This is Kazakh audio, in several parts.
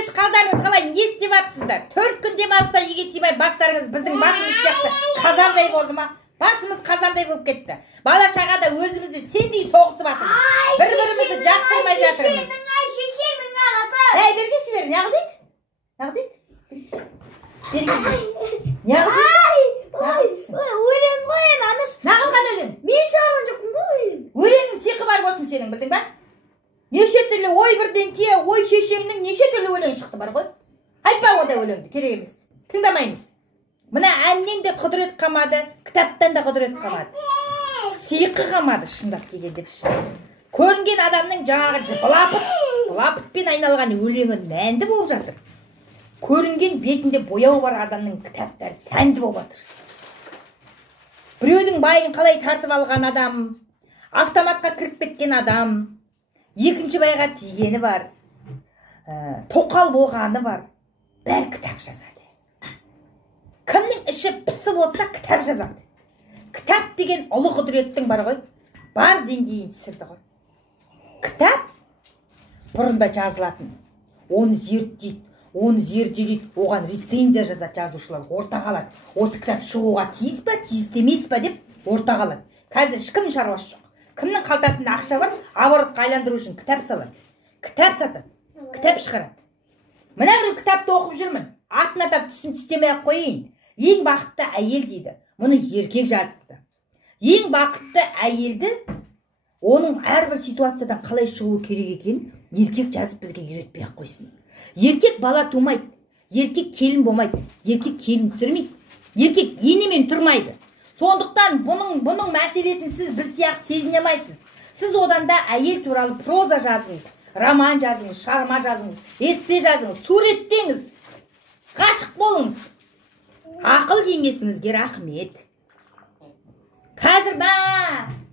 кеш қалдарыңыз қалай, не істеп жатсыздар? 4 күн демалыста үйге сыймай бастарыңыз біздің басымыз сияқты қазандай болды ма? Басымыз қазандай болып кетті. Бала шағада өзімізді сендей соғысып жатырмыз. Бір-бірімізді жақтырмай жатырмыз. Шешемнің ағасы. Әй, бергеші бер, неғып дейді? Неғып дейді? Бергеші. Неғып дейді? Өлең ғой, аныш. Нағылған өлең? Мен шағын жоқпын ғой. Өлеңнің сиқы бар болсын сенің, білдің ба? Неше түрлі ой бірден ке, ой шешеңнің неше түрлі өлең шықты бар ғой. Айтпа ондай өлеңді, керек емес. Тыңдамаймыз. Мына әннен де құдірет қамады, кітаптан да құдірет қамады. Сиқы қамады, шындап келген депші. Көрінген адамның жаңағы былапытпен айналған өлеңі мәнді болып жатыр. Көрінген бетінде бояу бар адамның кітаптары сәнді болып жатыр. Біреудің байын қалай тартып алған адам, автоматқа кіріп кеткен адам, екінші байға тигені бар, тоқал болғаны бар, бәрі кітап жазады. Кімнің іші пысы болса кітап жазады. Кітап деген ұлы құдіреттің бар ғой, бар деңгейін түсірді ғой. Кітап бұрында жазылатын, оны зерттейді, оған рецензия жазады жазушылар, ортаға алады. Осы кітап шығуға тиіс па, тиіс емес па деп ортаға алады. Қазір ешкімнің шаруасы жоқ. Кімнің қалтасында ақша бар, оборотқа айландыру үшін кітап салады. Кітап сатады, кітап шығарады. Мына бір кітапты оқып жүрмін. Атын атап түсін түстемей ақ қойын. Ең бақытты әйел дейді. Мұны еркек жазыпты. Ең бақытты әйелді оның әрбір ситуациядан қалай шығуы керек екенін еркек жазып бізге үйретпей ақ қойсын. Еркек бала тумайды, еркек келін болмайды, еркек келін түсірмейді, еркек енемен тұрмайды. Сондықтан бұның мәселесін сіз біз сияқты сезіне алмайсыз. Сіз оданда әйел туралы проза жазыңыз, роман жазыңыз, шығарма жазыңыз, эссе жазыңыз, суреттеңіз, ғашық болыңыз. Ақыл кеңесіңізге рахмет. Қазір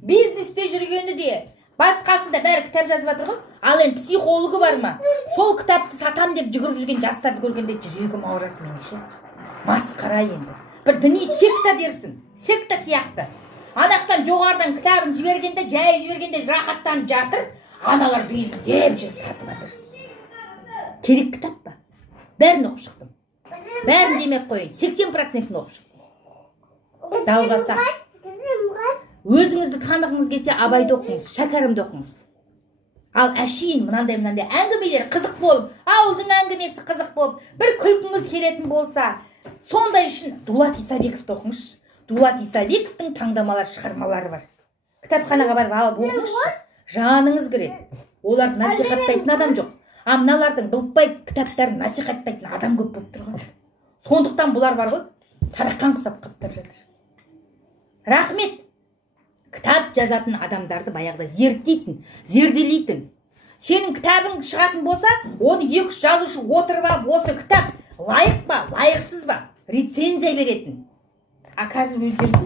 бизнесте жүргені де, басқасы да бәрі кітап жазып жатыр ғой. Ал енді психологы бар ма? Сол кітапты сатам деп жүгіріп жүрген жастарды көргенде жүрегім ауырады меніңше. Масқара енді. Бір діни секта дерсін. Секта сияқты. Анақтан жоғарыдан кітабын жібергенде, жай жібергенде рахаттанып жатыр. Аналар безілдеп жүріп сатып жатыр. Керек кітап па? Бәрін оқып шықтым. Бәрін демек қойын, 80%-ін оқып шықтым. Далбаса. Өзіңізді танығыңыз келсе Абайды оқыңыз, Шәкәрімді оқыңыз. Ал әшейін мынандай әңгімелер қызық болып, ауылдың әңгімесі қызық болып, бір күлкіңіз келетін болса, сондай үшін Дулат Исабековті оқыңыз. Дулат Исабековтың таңдамалар шығармалары бар. Кітапханаға барып алып оқыңызшы, жаныңыз кіреді. Оларды насихаттайтын адам жоқ. Амналардың былтпай кітаптарын насихаттайтын адам көп болып тұрған. Сондықтан бұлар бар ғой, тараққан қысап қаптап жатыр. Рахмет. Кітап жазатын адамдарды баяғыда зерттейтін, зерделейтін. Сенің кітабың шығатын болса, оны 2-3 жазушы отырып алып, осы кітап лайық па, лайықсыз ба, рецензия беретін. А қазір өздері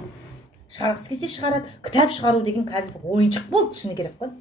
шығарғысы келсе шығарады. Кітап шығару деген қазір ойыншық болды, шыны керек қой.